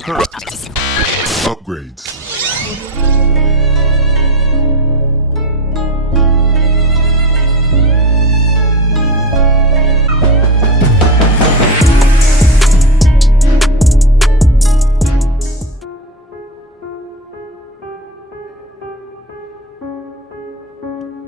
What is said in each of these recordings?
Upgrades.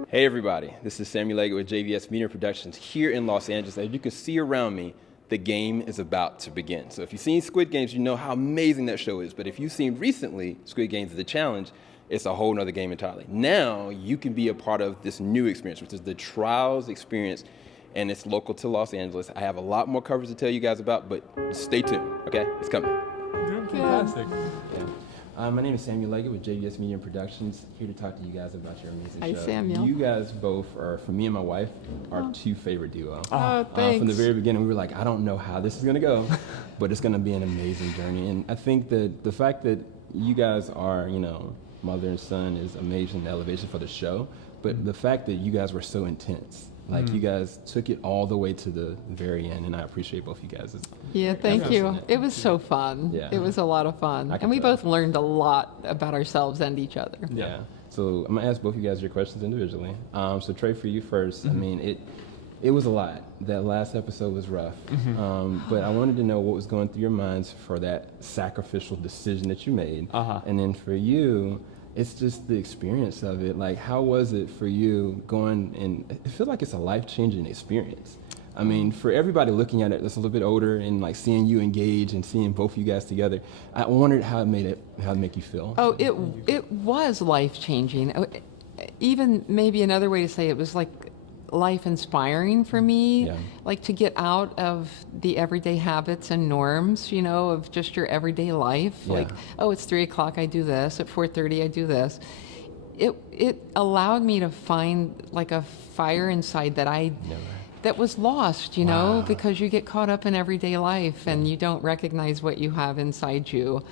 Hey everybody, this is Samuel Leggett with JVS Media Productions here in Los Angeles. As you can see around me, the game is about to begin. So if you've seen Squid Games, you know how amazing that show is. But if you've seen recently Squid Games The Challenge, it's a whole nother game entirely. Now you can be a part of this new experience, which is the Trials experience, and it's local to Los Angeles. I have a lot more coverage to tell you guys about, but stay tuned, okay? It's coming. Fantastic. Yeah. My name is Samuel Leggett with JVS Media Productions, here to talk to you guys about your amazing show. Hi, Samuel. You guys both are, for me and my wife, our two favorite duo. Oh, thanks. From the very beginning, we were like, I don't know how this is going to go, but it's going to be an amazing journey. And I think that the fact that you guys are, you know, mother and son is amazing elevation for the show, but the fact that you guys were so intense. Like, you guys took it all the way to the very end, and I appreciate both of you guys. Yeah, thank you. It was so fun. Yeah. It was a lot of fun. And we both learned a lot about ourselves and each other. Yeah. So I'm going to ask both of you guys your questions individually. So Trey, for you first, I mean, it was a lot. That last episode was rough. But I wanted to know what was going through your minds for that sacrificial decision that you made. And then for you, it's just the experience of it. Like, how was it for you going, and it feels like it's a life-changing experience. I mean, for everybody looking at it that's a little bit older and like seeing you engage and seeing both of you guys together, I wondered how it make you feel. Oh, it was life-changing. Even maybe another way to say it was like life-inspiring for me, like to get out of the everyday habits and norms, you know, of just your everyday life. Like, oh, it's 3 o'clock, I do this. At 4:30, I do this. It allowed me to find like a fire inside that was lost, you know, because you get caught up in everyday life and you don't recognize what you have inside you.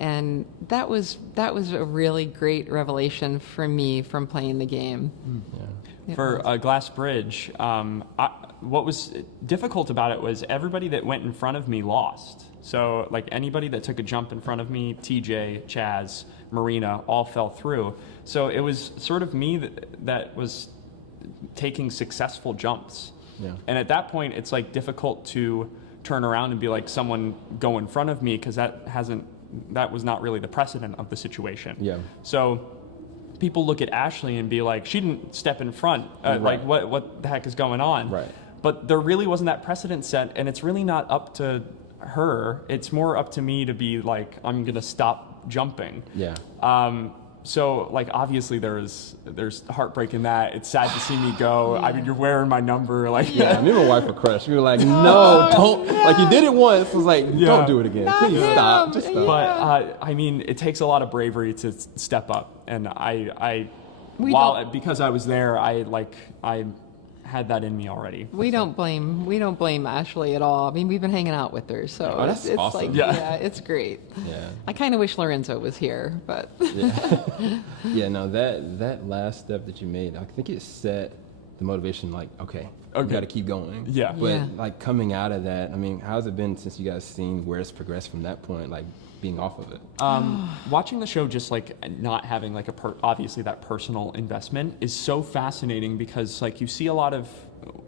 And that was a really great revelation for me from playing the game. For Glass Bridge, what was difficult about it was everybody that went in front of me lost. So like anybody that took a jump in front of me, TJ, Chaz, Marina, all fell through. So it was sort of me that was taking successful jumps. And at that point, it's like difficult to turn around and be like, someone go in front of me, because that was not really the precedent of the situation. So people look at Ashley and be like, she didn't step in front. Like, what the heck is going on? But there really wasn't that precedent set, and it's really not up to her. It's more up to me to be like, I'm going to stop jumping. So, like, obviously there's heartbreak in that. It's sad to see me go. I mean, you're wearing my number. Like, me and my wife were crushed. We were like, no, don't. Like, you did it once. It was like, don't do it again. Please stop. Just stop. But, I mean, it takes a lot of bravery to step up. And because I was there, I had that in me already. We don't blame Ashley at all. I mean, we've been hanging out with her, so that's it's awesome. like, it's great. I kind of wish Lorenzo was here, but no, that last step that you made, I think it set the motivation. Like, okay, we got to keep going. But like coming out of that, I mean, how's it been since you guys seen where it's progressed from that point? Like, being off of it. Watching the show, just like not having like obviously that personal investment is so fascinating, because like you see a lot of,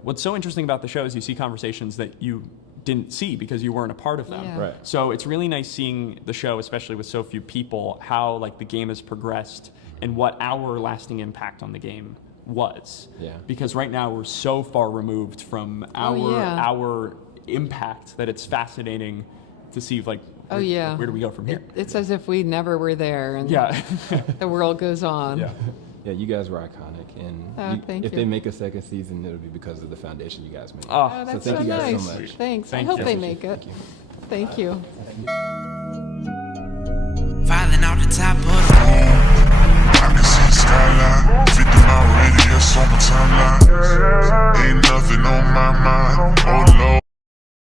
what's so interesting about the show is you see conversations that you didn't see because you weren't a part of them. So it's really nice seeing the show, especially with so few people, how like the game has progressed and what our lasting impact on the game was. Because right now we're so far removed from our impact that it's fascinating to see like, where do we go from here? It's as if we never were there, and the world goes on. You guys were iconic, and if they make a second season, it'll be because of the foundation you guys made. Oh, that's so thank you guys nice. so much. Thanks. I hope they make it. Thank you. Filing out the top of the I can see the skyline, 50 mile radius on my timeline. Ain't nothing on my mind. Oh Lord.